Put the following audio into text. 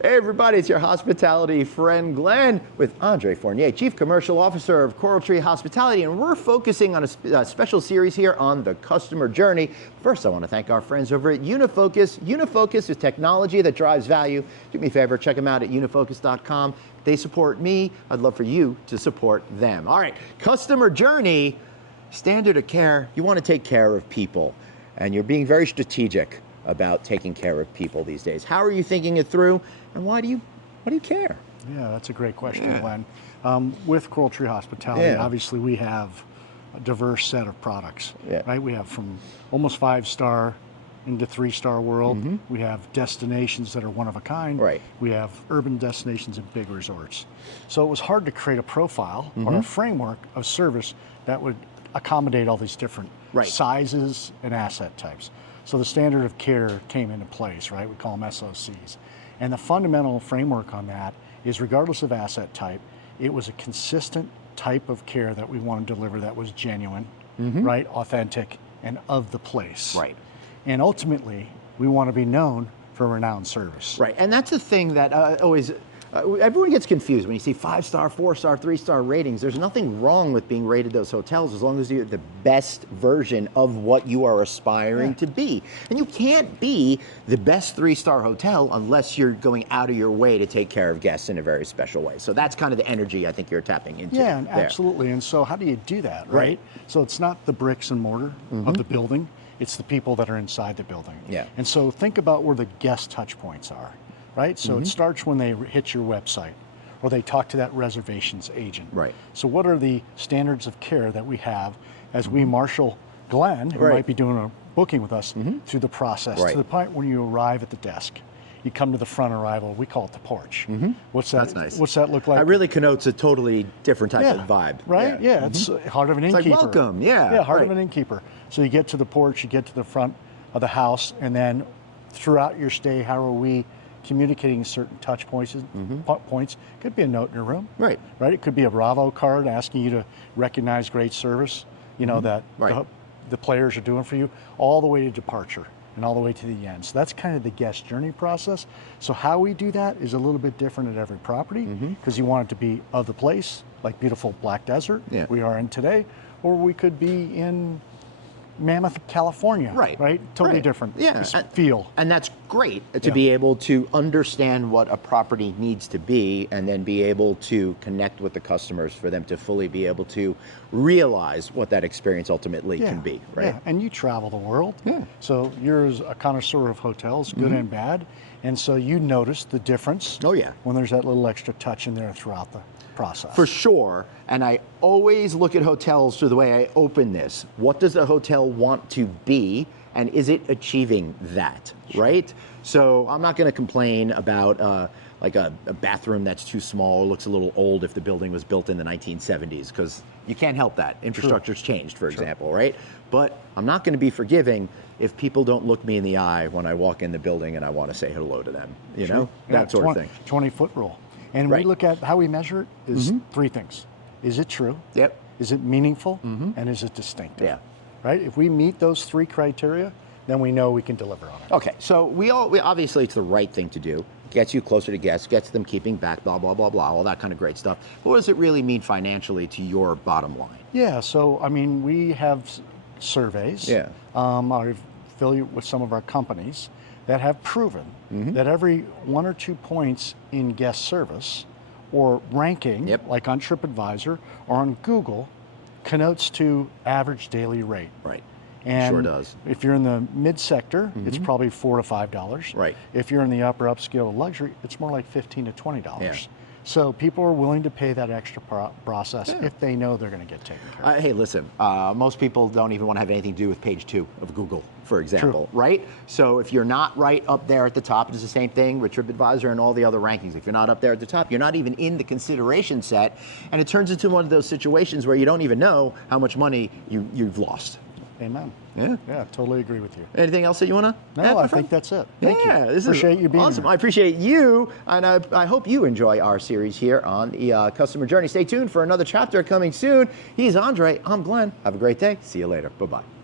Hey everybody, it's your hospitality friend Glenn with Andre Fournier, Chief Commercial Officer of CoralTree Hospitality, and we're focusing on a special series here on the customer journey. First, I want to thank our friends over at Unifocus. Unifocus is technology that drives value. Do me a favor, check them out at unifocus.com. They support me. I'd love for you to support them. All right, customer journey, standard of care. You want to take care of people, and you're being very strategic about taking care of people these days. How are you thinking it through, and why do you care? Yeah, that's a great question, Glenn. With CoralTree Hospitality, obviously we have a diverse set of products, right? We have from almost 5-star into 3-star world. We have destinations that are one of a kind. Right. We have urban destinations and big resorts. So it was hard to create a profile or a framework of service that would accommodate all these different sizes and asset types. So the standard of care came into place, right? We call them SOCs. And the fundamental framework on that is, regardless of asset type, it was a consistent type of care that we want to deliver that was genuine, right? Authentic and of the place. Right. And ultimately, we want to be known for renowned service. Right, and that's the thing that always, everyone gets confused when you see 5-star, 4-star, 3-star ratings. There's nothing wrong with being rated those hotels as long as you're the best version of what you are aspiring to be. And you can't be the best 3-star hotel unless you're going out of your way to take care of guests in a very special way. So that's kind of the energy I think you're tapping into. Yeah, absolutely. And so how do you do that, right? So it's not the bricks and mortar of the building, it's the people that are inside the building. Yeah. And so think about where the guest touch points are. Right? So it starts when they hit your website or they talk to that reservations agent. Right. So what are the standards of care that we have as we marshal Glenn, who might be doing a booking with us, through the process, to the point when you arrive at the desk. You come to the front arrival, we call it the porch. What's that? That's nice. What's that look like? That really connotes a totally different type of vibe. Right? Yeah, it's heart of an innkeeper. It's like welcome, Yeah, heart of an innkeeper. So you get to the porch, you get to the front of the house, and then throughout your stay, how are we communicating certain touch points? Could be a note in your room, right? It could be a Bravo card asking you to recognize great service, you know, that the players are doing for you, all the way to departure and all the way to the end. So that's kind of the guest journey process. So how we do that is a little bit different at every property, because you want it to be of the place, like beautiful Black Desert we are in today, or we could be in Mammoth, California, right? Totally different feel. And that's great to be able to understand what a property needs to be and then be able to connect with the customers for them to fully be able to realize what that experience ultimately can be, right? Yeah, and you travel the world. So you're a connoisseur of hotels, good and bad, and so you notice the difference when there's that little extra touch in there throughout the process. For sure, and I always look at hotels through the way I open this. What does the hotel want to be, and is it achieving that, right? So I'm not gonna complain about like a bathroom that's too small or looks a little old if the building was built in the 1970s, because you can't help that. Infrastructure's changed, for example, right? But I'm not gonna be forgiving if people don't look me in the eye when I walk in the building and I wanna say hello to them, you know? That sort of thing. 20-foot rule. And we look at how we measure it is 3 things. Is it true? Is it meaningful? And is it distinctive? Right? If we meet those 3 criteria, then we know we can deliver on it. Okay, so we obviously it's the right thing to do. Gets you closer to guests, gets them keeping back, blah, blah, blah, blah, all that kind of great stuff. But what does it really mean financially to your bottom line? Yeah, so I mean, we have surveys. I affiliate with some of our companies that have proven that every 1 or 2 points in guest service or ranking, like on TripAdvisor or on Google, connotes to average daily rate. Right. And sure does. If you're in the mid-sector, it's probably $4 to $5. Right. If you're in the upper upscale luxury, it's more like $15 to $20. So people are willing to pay that extra process if they know they're going to get taken care of. Hey, listen, most people don't even want to have anything to do with page 2 of Google, for example, right? So if you're not right up there at the top, it's the same thing with TripAdvisor and all the other rankings. If you're not up there at the top, you're not even in the consideration set, and it turns into one of those situations where you don't even know how much money you've lost. Amen. Yeah, totally agree with you. Anything else that you want to add? No, I think that's it. Thank you. Appreciate you being awesome. here. I appreciate you, and I hope you enjoy our series here on the Customer Journey. Stay tuned for another chapter coming soon. He's Andre. I'm Glenn. Have a great day. See you later. Bye-bye.